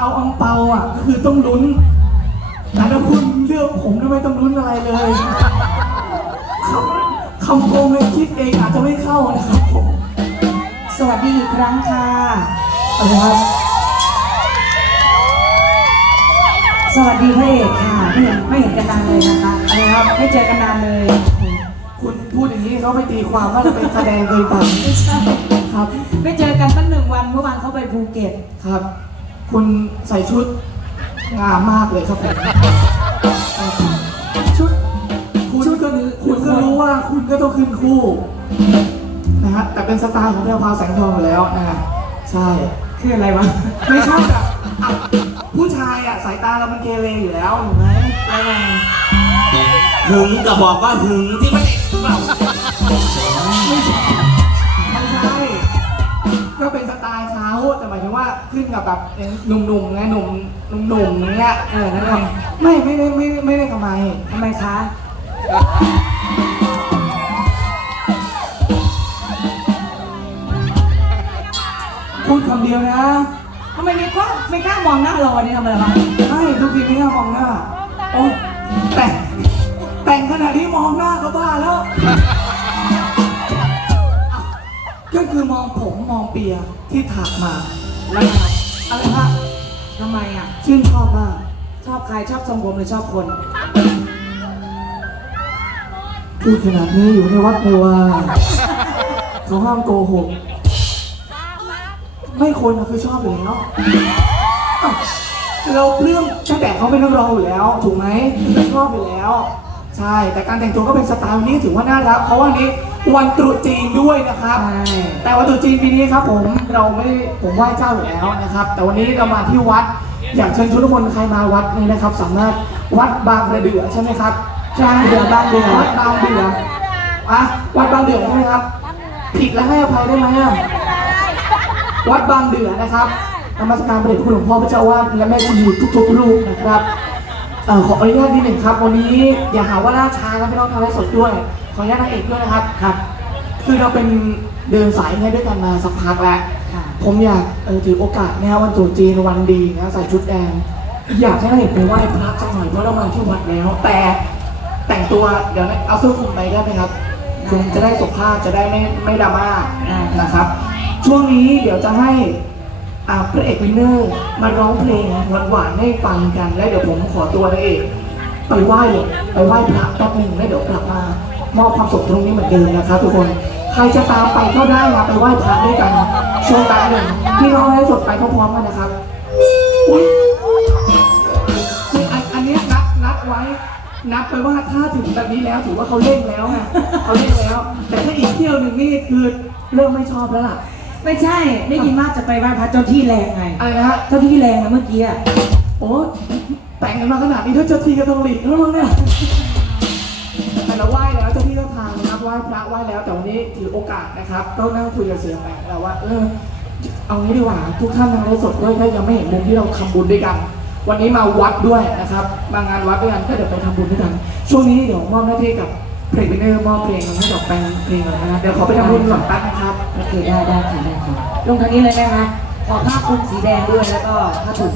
เอาอังเปาอะก็คือต้องลุ้นแต่ถ้าคุณเลือกผมก็ไม่ต้องลุ้นอะไรเลยคำคำโกงเลยคิดเองอาจจะไม่เข้านะครับผมสวัสดีอีกครั้งค่ะอะไรครับสวัสดีพระเอกค่ะไม่เห็นไม่เห็นกันนานเลยนะคะอะไรครับไม่เจอกันนานเลยคุณพูดอย่างนี้เขาไปตีความว่าเราเป็นแสดงเกินไปไม่ใช่ครับ ไม่เจอกันตั้งหนึ่งวันเมื่อวานเขาไปภูเก็ตครับ คุณใส่ชุดงามมากเลยครับผมชุดคุณก็คุณก็รู้ว่าคุณก็ต้องขึ้นคู่นะฮะแต่เป็นสไตล์ของแพรวพราวแสงทองอยู่แล้วนะฮะใช่คืออะไรวะไม่ชอบแบบอะผู้ชายอะสายตาเรามันเกเรอยู่แล้วถูกไหมแล้วไง หึงก็บอกว่าหึงที่ไม่ได้เปล่า กับแบบหนุ่มๆไงหนุ่มหนุ่มๆอย่างเงี้ยเออนั่นไงไม่ไม่ได้ไม่ได้ไม่ได้ทำไมทำไมคะพูดคำเดียวนะทำไมไม่กล้าไม่กล้ามองหน้าเราวันนี้ทำอะไรวะไม่ทุกทีไม่น่ามองหน้าโอ้แต่งแต่งขนาดที่มองหน้าก็บ้าแล้วอะก็คือมองผมมองเปียที่ถักมาแล้วไง อะไรฮะทำไมอะ ชื่นชอบมากชอบใครชอบทรงผมหรือชอบคน พูดขนาดนี้อยู่ในวัดในวาเขาห้ามโกหก ไม่คนนะคือชอบอยู่แล้วอ้าวเราเรื่องตั้งแต่เขาเป็นนักร้องอยู่แล้ว ถูกไหมคือชอบอยู่แล้ว ใช่ แต่การแต่งตัวก็เป็นสไตล์นี้ถือว่าน่ารัก เพราะว่านี้ วันตรุษจีนด้วยนะครับ ใช่ แต่วันตรุษจีนปีนี้ครับผมเราไม่ได้ผมไหว้เจ้าอยู่แล้วนะครับ แต่วันนี้เรามาที่วัด อยากเชิญชวนทุกคนใครมาวัดนี้นะครับ สามารถวัดบางกระเดือใช่ไหมครับใช่เดือบางเดือวัดบางเดืออะวัดบางเดือใช่ไหมครับ ผิดแล้วให้อภัยได้ไหมอะวัดบางเดือนะครับนมัสการพระเดชพระคุณหลวงพ่อพระเจ้าอาวาดและแม่ชีทุกๆรูปนะครับ เอ่อขออนุญาตนิดหนึ่งครับ วันนี้อย่าหาว่าล่าช้านะไม่ต้องทำให้สดด้วย ขออนุญาตนางเอกด้วยนะครับครับ คือเราเป็นเดินสายนี้ด้วยกันมาสักพักแล้ว ค่ะ ผมอยากเออถือโอกาสเนี่ยวันตรุษจีนวันดีนะใส่ชุดแดง อยากให้นางเอกไปไหว้พระสักหน่อยเพราะเรามาที่วัดแล้ว แต่แต่งตัวเดี๋ยวนะเอาเสื้อคลุมไปได้ไหมครับคลุมจะได้สุภาพจะได้ไม่ไม่ดราม่านะครับ ช่วงนี้เดี๋ยวจะให้อ่า พระเอกวินเนอร์มาร้องเพลงหวานๆให้ฟังกัน แล้วเดี๋ยวผมขอตัวนางเอกไปไหว้เลยไปไหว้พระแป๊บหนึ่งแล้วเดี๋ยวกลับมามอบความสุขตรงนี้เหมือนเดิมนะครับทุกคนใครจะตามไปก็ได้นะไปไหว้พระด้วยกันช่วงแป๊บหนึ่งพี่น้องให้สดไปพร้อมๆกันนะครับอุ๊ยคืออันนี้นัดนัดไว้ นับไปว่าถ้าถึงแบบนี้แล้วถือว่าเขาเล่นแล้วไงเขาเล่นแล้ว แต่ถ้าอีกเที่ยวหนึ่งนี่คือเริ่มไม่ชอบแล้วล่ะ ไม่ใช่ ได้ยินว่าจะไปไหว้พระเจ้าที่แรงไง อะไรนะฮะเจ้าที่แรงนะเมื่อกี้อะโอ้แต่งกันมาขนาดนี้ถ้าเจ้าที่ก็ต้องหลีกแล้วมั้งเนี่ยแต่เราไหว้แล้วเจ้าที่เจ้าทางนะครับไหว้พระไหว้แล้วแต่วันนี้ถือโอกาสนะครับก็นั่งคุยกับเสียงแปลเราว่าเออเอางี้ดีกว่าทุกท่านทางไลฟ์สดด้วยถ้ายังไม่เห็นมุมที่เราทำบุญด้วยกัน วันนี้มาวัดด้วยนะครับมางานวัดด้วยกันก็เดี๋ยวไปทำบุญด้วยกัน ช่วงนี้เดี๋ยวมอบหน้าที่กับ เพลงเนอร์มอบเพลงให้กับแฟนเพลงหน่อยนะเดี๋ยวขอไปทำบุญก่อนแป๊บนะครับ โอเคได้ได้ค่ะได้ค่ะลงทางนี้เลยนะคะขอผ้าคลุมสีแดงด้วยแล้วก็ผ้าถุง